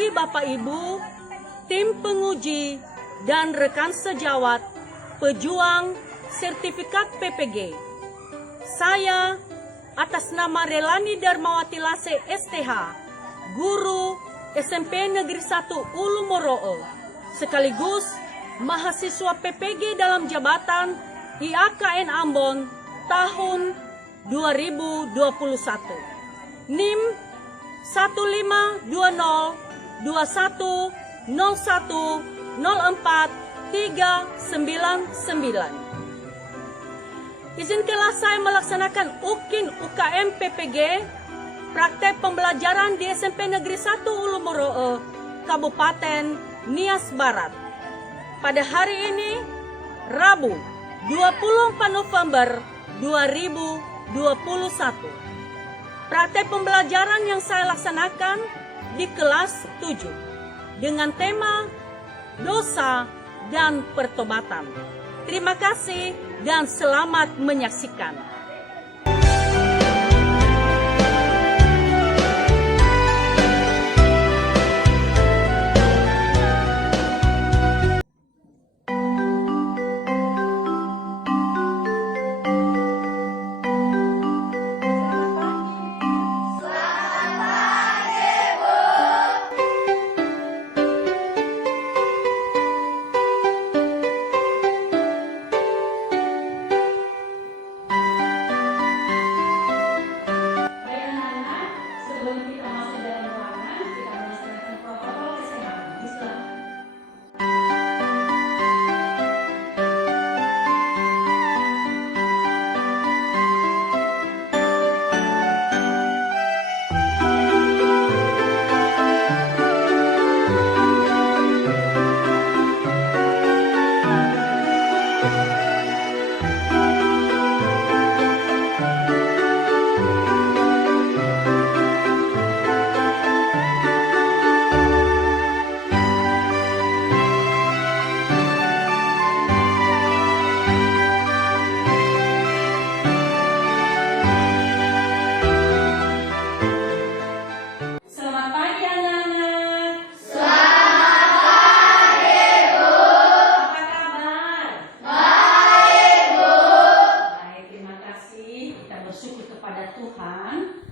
bagi Bapak Ibu, tim penguji, dan rekan sejawat, pejuang sertifikat PPG. Saya atas nama Relani Darmawati Lase STH, guru SMP Negeri 1 Ulu Moro'o, sekaligus mahasiswa PPG dalam jabatan IAKN Ambon tahun 2021. NIM 1521010439. Izinkanlah saya melaksanakan UKIN UKM PPG praktek pembelajaran di SMP Negeri 1 Ulu Moro'o, Kabupaten Nias Barat. Pada hari ini, Rabu 24 November 2021. Praktek pembelajaran yang saya laksanakan di kelas 7 dengan tema dosa dan pertobatan. Terima kasih dan selamat menyaksikan.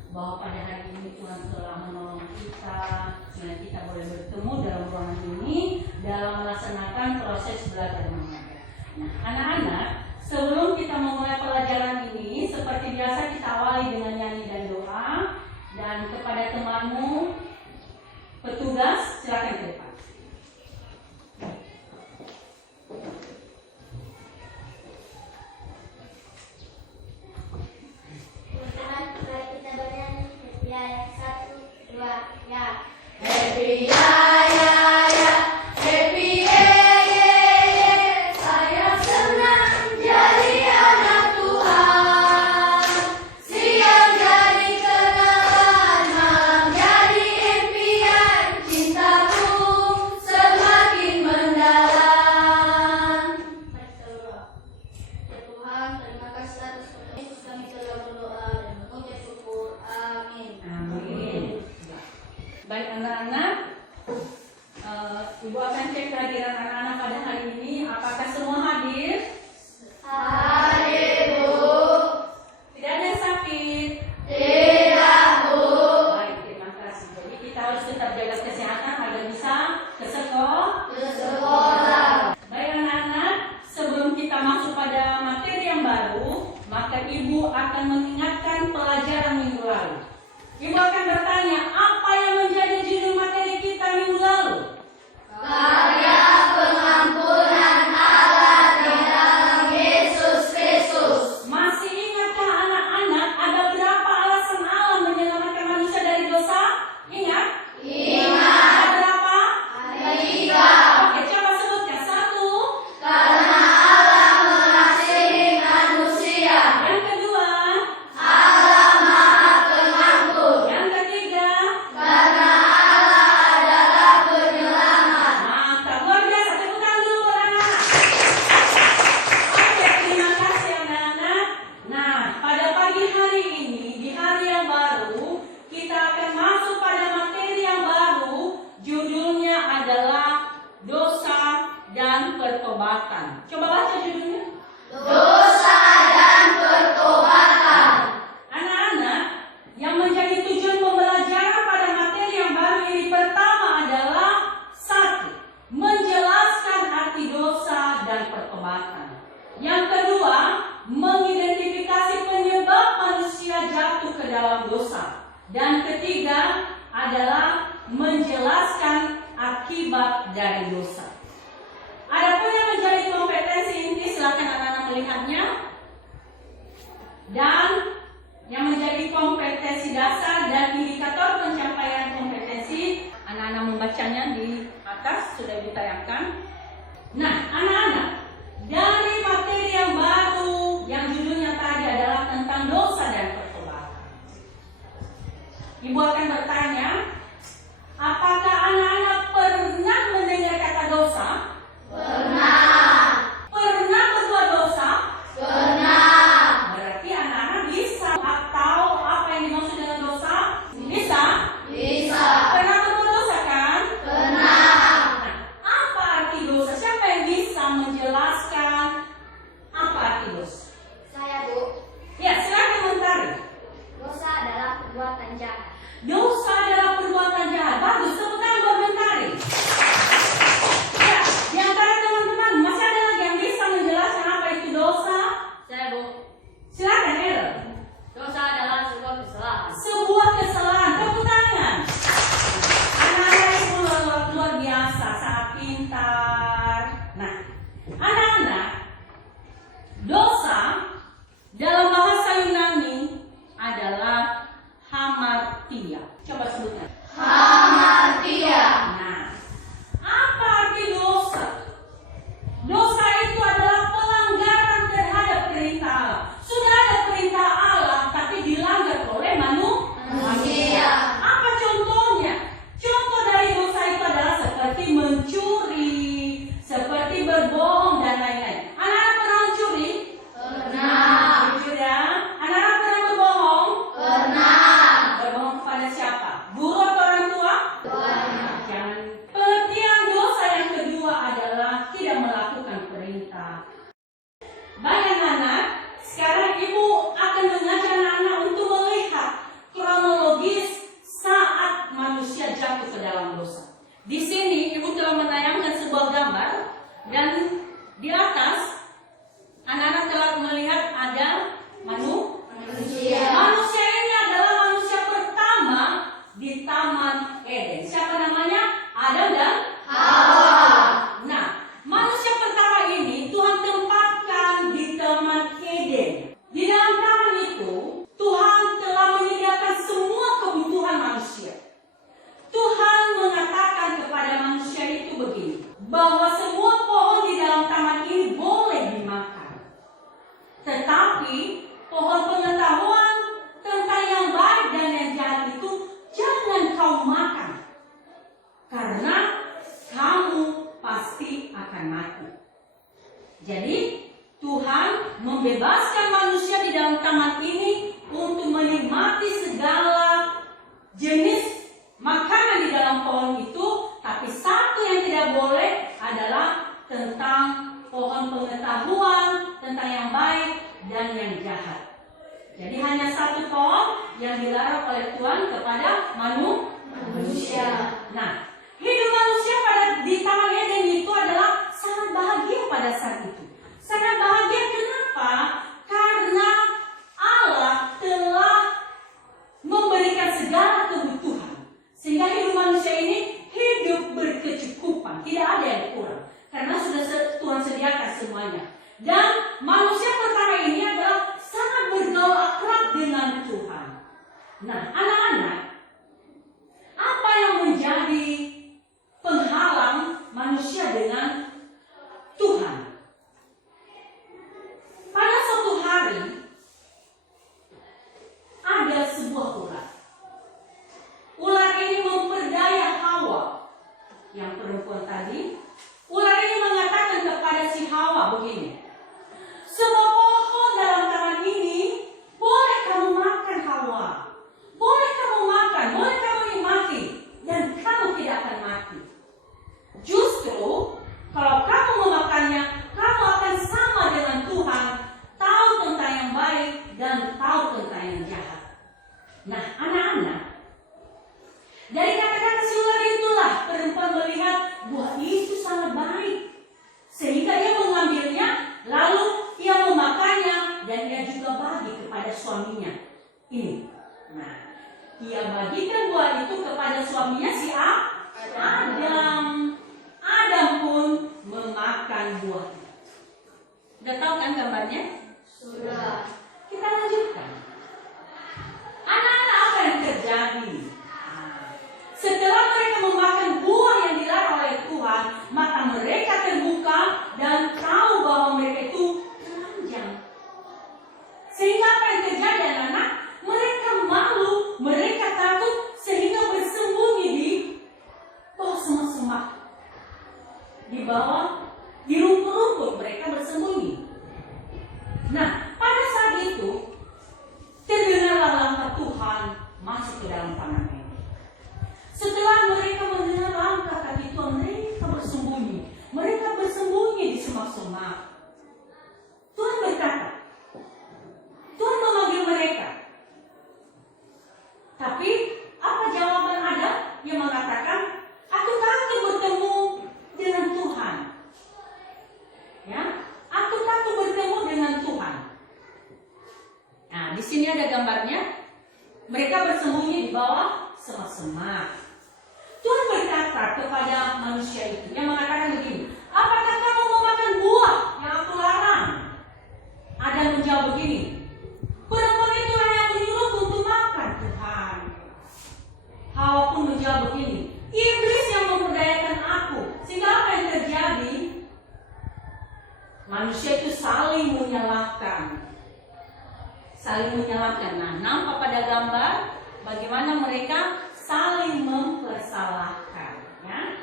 Bahwa pada hari ini Tuhan telah menolong kita sehingga kita boleh bertemu dalam ruangan ini dalam melaksanakan proses belajar mengajar. Nah, anak-anak, sebelum kita memulai pelajaran ini, seperti biasa kita awali dengan nyanyi dan doa. Dan kepada temanmu, petugas, silakan ke depan. Baik anak-anak, Ibu akan cek kehadiran anak-anak pada hari ini. Apakah semua hadir? Hadir, Bu. Tidak ada yang sakit? Tidak, Bu. Baik, terima kasih. Jadi kita harus tetap jaga kesehatan agar bisa ke sekolah. Baik anak-anak, sebelum kita masuk pada materi yang baru, maka Ibu akan mengingatkan pelajaran minggu lalu. Ibu akan bertanya, apa yang menjadi judul materi kita minggu lalu? Karya pengampunan Allah di dalam Yesus Kristus. Masih ingatkah anak-anak ada berapa alasan Allah menyelamatkan manusia dari dosa? Ingat? Ingat. Ada berapa? Ada 3. Oke, coba sebutkan. 1. Karena Allah mengasihi manusia. Yang kedua. Allah Maha Pengampun. Yang ketiga. ke dalam dosa. Dan ketiga adalah menjelaskan akibat dari dosa. Adapun yang menjadi kompetensi inti, silakan anak-anak melihatnya. Dan yang menjadi kompetensi dasar dan indikator pencapaian kompetensi, anak-anak membacanya di atas, sudah ditayangkan. Nah, anak-anak, dari materi yang baru yang judulnya tadi adalah tentang dosa dan pertobatan. Ibu akan bertanya, apakah anak-anak pernah mendengar kata dosa? Pernah. Pernah berbuat dosa? Pernah. Berarti anak-anak bisa tahu apa yang dimaksud dengan dosa? Bisa? Bisa. Pernah berbuat dosa kan? Pernah. Nah, apa arti dosa? Siapa yang bisa menjelaskan apa arti dosa? Saya, Bu. Ya, silakan Mentari. Dosa adalah perbuatan jahat. Dosa adalah perbuatan jahat. Bagus, tepuk tangan buat Mentari. Ya, di antara teman-teman masih ada lagi yang bisa menjelaskan apa itu dosa? Saya, Bu. Silakan, Erel. Dosa adalah sebuah kesalahan. Sebuah kesalahan. Tepuk tangan. Anak-anak itu luar biasa, sangat pintar. Nah, anak-anak, dosa dalam bahasa Yunani adalah hamartia. Coba sebutkan. Hamartia. Nah, apa arti dosa? Dosa itu adalah pelanggaran terhadap perintah Allah. Sudah ada perintah Allah, tapi dilanggar oleh manusia. Apa contohnya? Contoh dari dosa itu adalah seperti mencuri, seperti berbohong dan lain-lain. Anak-anak pernah mencuri? Pernah. Jujur ya. Anak-anak pernah berbohong? Pernah. Berbohong kepada siapa? Guru atau orang tua? Pernah. Jangan. Pengertian dosa yang kedua adalah tidak melakukan perintah. Baik anak-anak, sekarang ibu akan mengajak anak-anak untuk melihat kronologis saat manusia jatuh ke dalam dosa. Di sini ibu telah menayangkan sebuah gambar dan di atas anak-anak telah melihat ada Manusia. Manusia ini adalah manusia pertama di Taman Eden. Siapa namanya? Adam dan Hawa. Nah, manusia pertama ini Tuhan tempatkan di Taman Eden. Di dalam taman itu, Tuhan telah menyediakan semua kebutuhan manusia. Tuhan mengatakan kepada manusia itu begini, bahwa semua pohon di dalam taman ini boleh dimakan. Tetapi pohon pengetahuan tentang yang baik dan yang jahat itu jangan kau makan, karena kamu pasti akan mati. Jadi Tuhan membebaskan manusia di dalam taman ini untuk menikmati segala jenis makanan di dalam pohon itu, tapi satu yang tidak boleh adalah tentang pohon pengetahuan tentang yang baik dan yang jahat. Jadi hanya satu pohon yang dilarang oleh Tuhan kepada manusia. Nah, hidup manusia di Taman Eden itu adalah sangat bahagia pada saat itu. Sangat bahagia kenapa? Karena Allah telah memberikan segala kebutuhan, sehingga hidup manusia ini hidup berkecukupan, tidak ada yang kurang, karena sudah Tuhan sediakan semuanya. Dan manusia pertama ini adalah sangat bergaul akrab dengan Tuhan. Nah, anak-anak, apa yang menjadi penghalang manusia dengan Tuhan? Pada suatu hari ada sebuah ular. Ular ini memperdaya Hawa, yang perempuan tadi. Ular ini mengatakan kepada si Hawa begini, semua pohon dalam taman ini boleh kamu makan, Hawa. Boleh kamu makan, boleh kamu nikmati, dan kamu tidak akan mati. Justru kalau kamu memakannya, kamu akan sama dengan Tuhan, tahu tentang yang baik dan tahu tentang yang jahat. Nah, anak-anak, dari kata-kata si ular itulah perempuan melihat buah itu sangat baik, sehingga ia mengambilnya, lalu ia memakannya, dan ia juga bagi kepada suaminya. Ini Nah, ia bagikan buah itu kepada suaminya si Adam. Adam pun memakan buah. Udah tahu kan gambarnya? Sudah. Kita lanjutkan. Anak-anak, apa yang terjadi? Setelah mereka memakan buah yang dilarang oleh Tuhan, mata mereka terbuka dan tahu bahwa mereka itu telanjang. Sehingga apa yang terjadi, anak-anak? Mereka malu, mereka takut, sehingga bersembunyi di bawah semak-semak, di bawah, di rumput-rumput mereka bersembunyi. Nah, pada saat itu terdengarlah langkah Tuhan masuk ke dalam tanah mereka. Setelah mereka mendengar langkah kaki Tuhan, mereka bersembunyi. Mereka bersembunyi di semak-semak. Tuhan berkata, Tuhan memanggil mereka. Tapi apa jawaban Adam? Dia mengatakan, aku takut bertemu dengan Tuhan. Ya, aku takut bertemu dengan Tuhan. Nah, di sini ada gambarnya. Mereka bersembunyi di bawah semak-semak. Tuhan berkata kepada manusia itu, yang mengatakan begini, apakah kamu mau makan buah yang aku larang? Adam menjawab begini, perempuan itulah yang menyuruh untuk makan, Tuhan. Hawa pun menjawab begini, iblis yang memperdayakan aku. Sehingga apa yang terjadi? Manusia itu saling menyalahkan. Nah, nampak pada gambar bagaimana mereka saling mempersalahkan. Ya?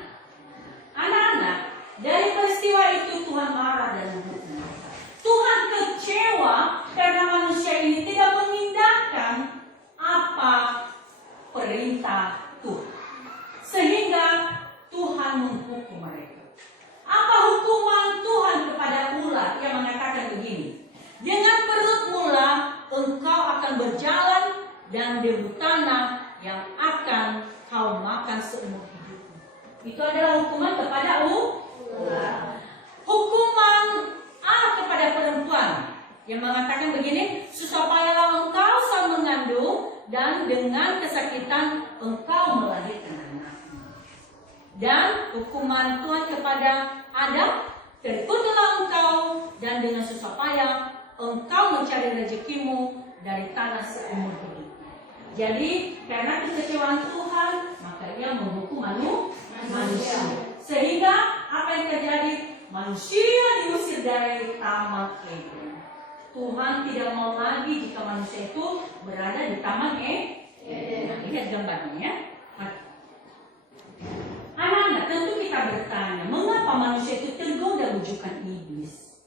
Anak-anak, dari peristiwa itu Tuhan marah dan menghukum. Tuhan kecewa karena manusia ini tidak mengindahkan apa perintah Tuhan. Sehingga Tuhan menghukum mereka. Apa hukuman Tuhan kepada ular? Yang mengatakan begini, dengan perut ular engkau akan berjalan dan debu tanah yang akan kau makan seumur hidupmu. Itu adalah hukuman kepada ular. Hukuman A kepada perempuan yang mengatakan begini, susah payahlah engkau saat mengandung dan dengan kesakitan engkau melahirkan anakmu. Dan hukuman Tuhan kepada Adam, terkutuklah engkau dan dengan susah payah engkau mencari rezekimu dari tanah seumur hidup. Jadi karena kekecewaan Tuhan, maka Ia menghukum manusia. Sehingga apa yang terjadi? Manusia diusir dari Taman Eden. Tuhan tidak mau lagi jika manusia itu berada di Taman Eden. Nah, lihat gambarnya ya. Anak-anak, tentu kita bertanya, mengapa manusia itu tergoda bujukan iblis?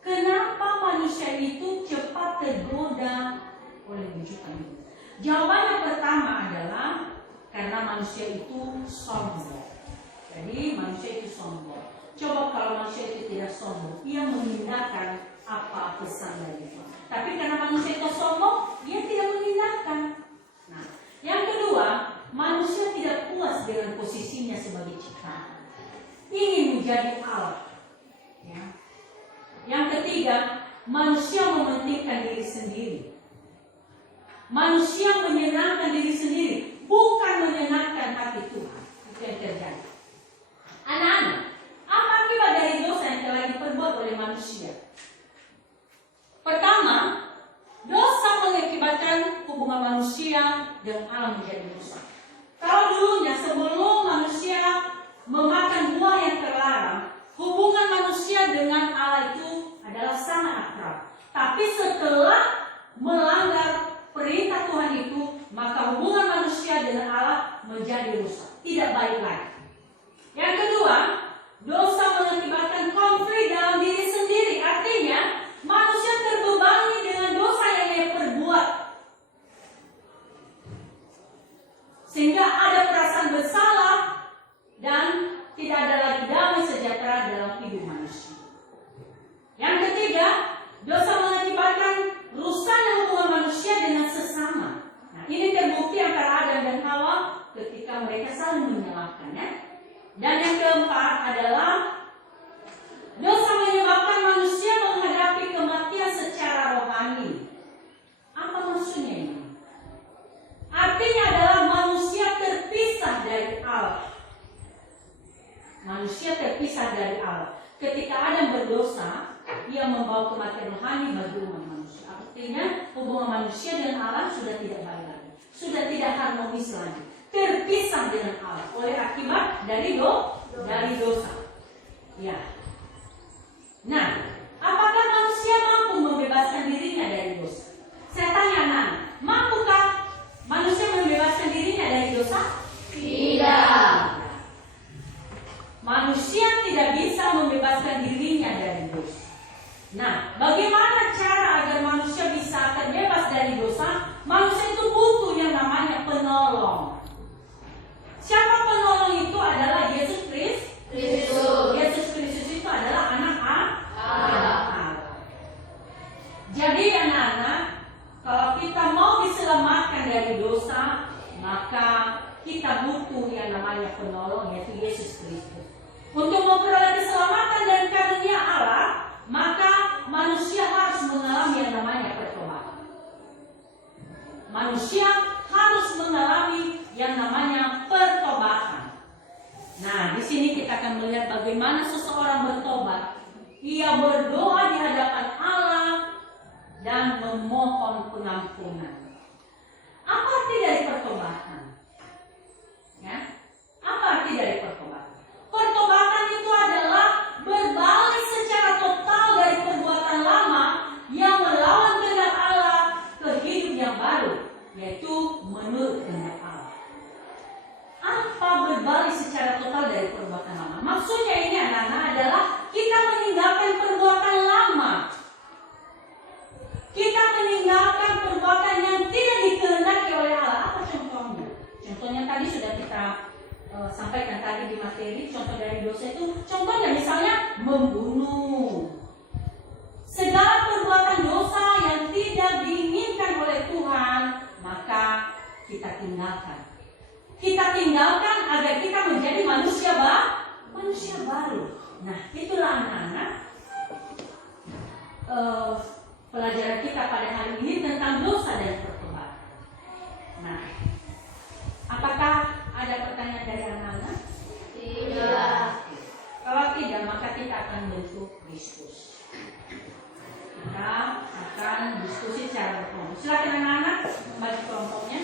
Kenapa manusia itu cepat tergoda oleh bujukan iblis? Jawaban yang pertama adalah karena manusia itu sombong. Jadi manusia itu sombong. Coba kalau manusia itu tidak sombong, ia mengindahkan apa pesan dari Tuhan. Tapi karena manusia itu sombong, dia tidak mengindahkan. Nah, yang kedua, manusia tidak puas dengan posisinya sebagai ciptaan, ingin menjadi Allah. Ya. Yang ketiga, manusia mementingkan diri sendiri. Manusia menyenangkan diri sendiri, bukan menyenangkan hati Tuhan. Itu yang terjadi. Anak-anak, apa akibat dari dosa yang telah diperbuat oleh manusia? Pertama, dosa mengakibatkan hubungan manusia dengan alam menjadi rusak. Kalau dulunya sebelum manusia memakan buah yang terlarang, hubungan manusia dengan Allah itu adalah sangat akrab. Tapi setelah melanggar perintah Tuhan itu, maka hubungan manusia dengan Allah menjadi rusak, tidak baik lagi. Yang kedua, dosa mengakibatkan konflik dalam diri sendiri. Artinya, manusia terbebani dengan dosa yang ia perbuat, sehingga ada perasaan bersalah dan tidak ada lagi damai sejahtera dalam hidup manusia. Yang ketiga, dosa mengakibatkan rusaknya hubungan manusia dengan sesama. Nah, ini terbukti antara Adam dan Hawa ketika mereka rohani bagi umat manusia. Artinya hubungan manusia dengan Allah sudah tidak baik lagi, sudah tidak harmonis lagi, terpisah dengan Allah oleh akibat dari dosa. Ya. Nah, apakah manusia mampu membebaskan dirinya dari dosa? Saya tanya anak, mampukah manusia membebaskan dirinya dari dosa? Tidak. Manusia tidak bisa membebaskan dirinya dari dosa. Nah, bagaimana cara agar manusia bisa terbebas dari dosa? Manusia itu butuh yang namanya penolong. Siapa penolong itu? Adalah Yesus Kristus. Yesus Kristus itu adalah anak Allah. Jadi anak-anak, kalau kita mau diselamatkan dari dosa, maka kita butuh yang namanya penolong, yaitu Yesus Kristus. Untuk memperoleh keselamatan dan karunia Allah, maka manusia harus mengalami yang namanya pertobatan. Manusia harus mengalami yang namanya pertobatan. Nah, di sini kita akan melihat bagaimana seseorang bertobat. Ia berdoa di hadapan Allah dan memohon pengampunan. Apa arti dari pertobatan? Ya, apa arti dari pertobatan? Pertobatan itu adalah berbalik secara total dari perbuatan lama yang melawan kehendak Allah ke hidup yang baru, yaitu menurut kehendak Allah. Apa berbalik secara total dari perbuatan lama? Maksudnya ini anak-anak adalah kita meninggalkan perbuatan lama. Kita meninggalkan perbuatan yang tidak dikehendaki oleh Allah. Apa contohnya? Contohnya tadi sudah kita sampaikan tadi di materi. Contoh dari dosa itu, contohnya misalnya membunuh. Segala perbuatan dosa yang tidak diinginkan oleh Tuhan, maka kita tinggalkan. Kita tinggalkan agar kita menjadi manusia baru. Nah, itulah anak-anak pelajaran kita pada hari ini tentang dosa dan pertobatan. Nah, apakah ada pertanyaan dari anak-anak? Tidak. Kalau tidak, maka kita akan bentuk diskusi. Kita akan diskusi secara berkelompok. Silakan anak-anak kembali ke kelompoknya.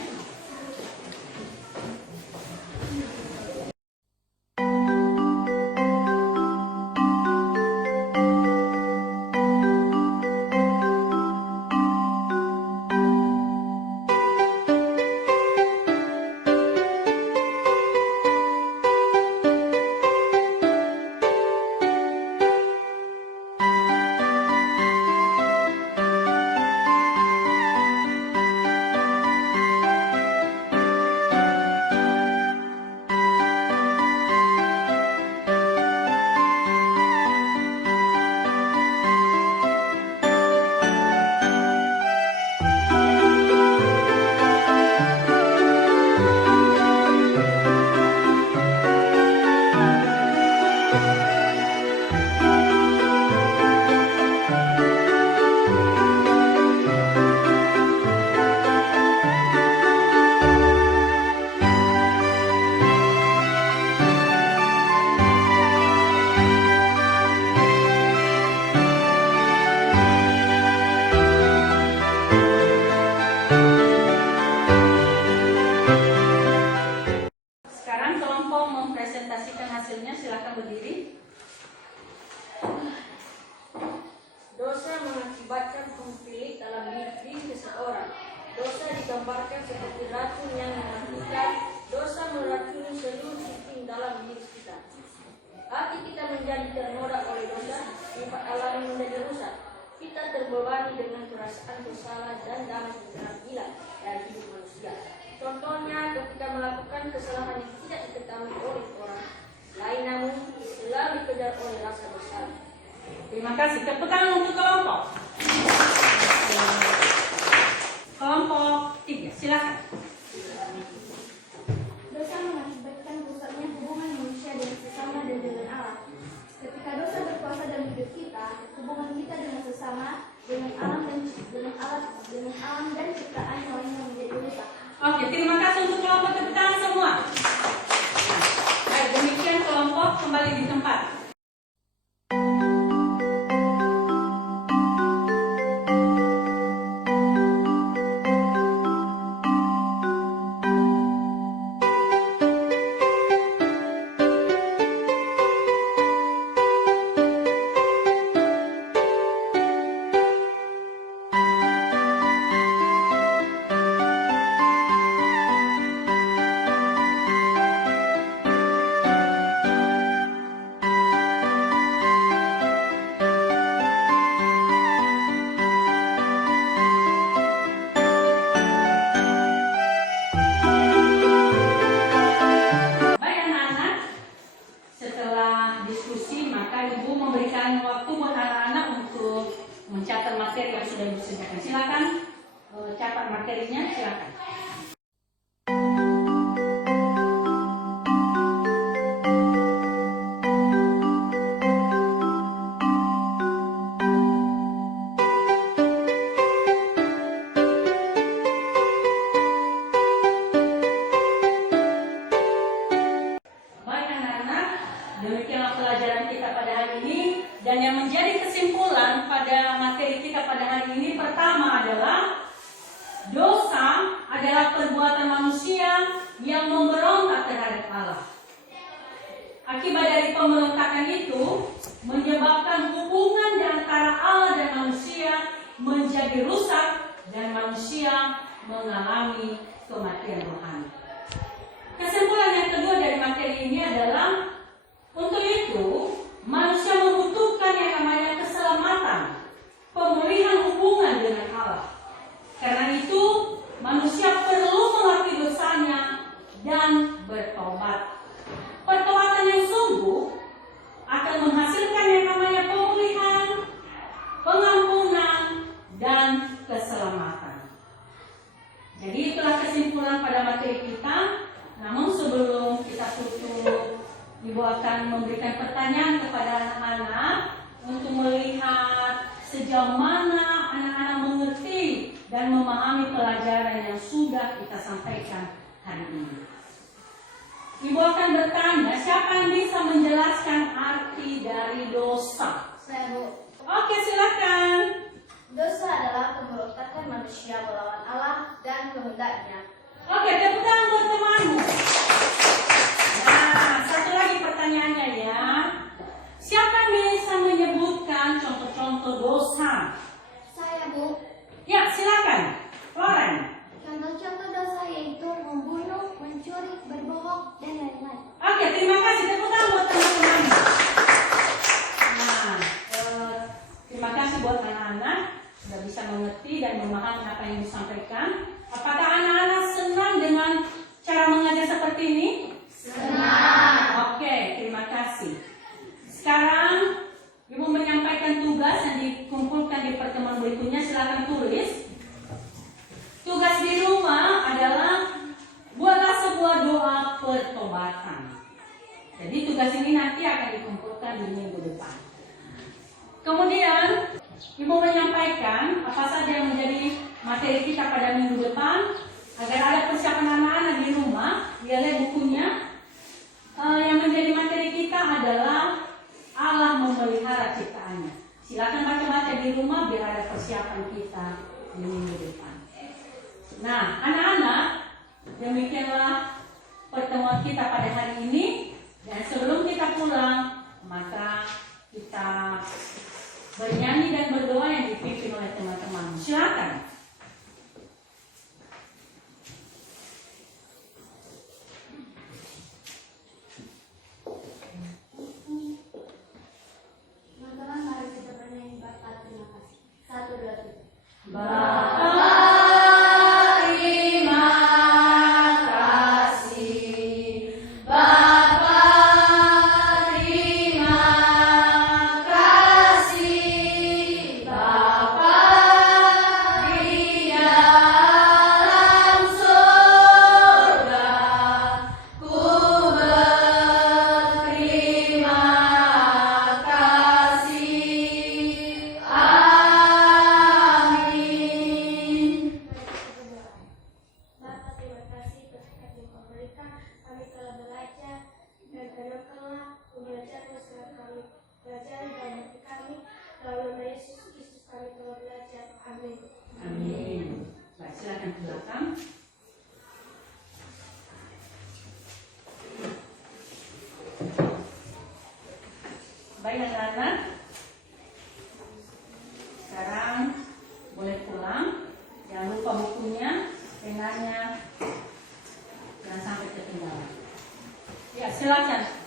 digambarkan seperti racun yang mematikan. Dosa meracuni seluruh sistem dalam diri kita. Hati kita menjadi ternoda oleh dosa, sifat alami menjadi rusak. Kita terbebani dengan perasaan bersalah dan damai secara gila dari hidup manusia. Contohnya ketika melakukan kesalahan yang tidak diketahui oleh orang lain, namun selalu dikejar oleh rasa bersalah. Terima kasih. Tepuk tangan untuk kelompok. Kelompok 3, silakan. Dosa mengakibatkan rusaknya hubungan manusia dengan sesama dan dengan Allah. Ketika dosa berkuasa dalam hidup kita, hubungan kita dengan sesama, dengan alam dan ciptaan yang lainnya menjadi rusak. Oke, terima kasih untuk kelompok. Tepuk tangan semua. Baik, demikian kelompok kembali di tempat. sediakan. Silakan catat materinya, silakan. Demikianlah pelajaran kita pada hari ini, dan yang menjadi kesimpulan pada materi kita pada hari ini pertama adalah dosa adalah perbuatan manusia yang memberontak terhadap Allah. Akibat dari pemberontakan itu menyebabkan hubungan di antara Allah dan manusia menjadi rusak dan manusia mengalami kematian rohani. Kesimpulan yang kedua dari materi ini adalah untuk itu, manusia membutuhkan yang namanya keselamatan, pemulihan hubungan dengan Allah. Karena itu, manusia perlu mengakui dosanya dan bertobat. Pertobatan yang sungguh akan menghasilkan yang namanya pemulihan, pengampunan, dan keselamatan. Jadi itulah kesimpulan pada materi kita. Namun sebelum kita tutup, Ibu akan memberikan pertanyaan kepada anak-anak untuk melihat sejauh mana anak-anak mengerti dan memahami pelajaran yang sudah kita sampaikan hari ini. Ibu akan bertanya, siapa yang bisa menjelaskan arti dari dosa? Saya, Bu. Oke, silakan. Dosa adalah pemberontakan manusia melawan Allah dan kehendaknya. Oke, tepuk tangan buat temanmu. Nah, satu lagi pertanyaannya ya. Siapa yang bisa menyebutkan contoh-contoh dosa? Saya, Bu. Ya, silakan. Loren. Contoh-contoh dosa yaitu membunuh, mencuri, berbohong, dan lain-lain. Oke, terima kasih. Tepuk tangan buat teman-teman. Nah, terima kasih buat anak-anak sudah bisa mengerti dan memahami apa yang disampaikan. Apakah anak-anak senang dengan cara mengajar seperti ini? Senang. Oke, terima kasih. Sekarang Ibu menyampaikan tugas yang dikumpulkan di pertemuan berikutnya. Silakan tulis. Tugas di rumah adalah buatlah sebuah doa pertobatan. Jadi tugas ini nanti akan dikumpulkan di minggu depan. Kemudian Ibu menyampaikan apa saja yang menjadi materi kita pada minggu depan agar ada persiapan anak-anak di rumah. Lihat bukunya. Yang menjadi materi kita adalah Allah memelihara ciptaannya. Silakan baca-baca di rumah biar ada persiapan kita di minggu depan. Nah, anak-anak, demikianlah pertemuan kita pada hari ini. Dan sebelum kita pulang, maka kita bernyanyi dan berdoa yang dipimpin oleh teman-teman. Silakan. Teman-teman, mari kita bernyanyi Bapa terima kasih. 1, 2, 3. Bapa terima kasih, Bapa terima kasih, Bapa di dalam surga, ku berterima kasih. Amin. Bapa terima kasih ketika Engkau berikan kami telah belajar dan tanamkanlah belajar setelah kami belajar dalam hati kami dalam nama Yesus Kristus kami telah belajar. Amin. Amin. Baik, silakan ke belakang. Baik anak-anak, sekarang boleh pulang. Jangan lupa bukunya, penanya, jangan sampai ketinggalan. Ya, silakan.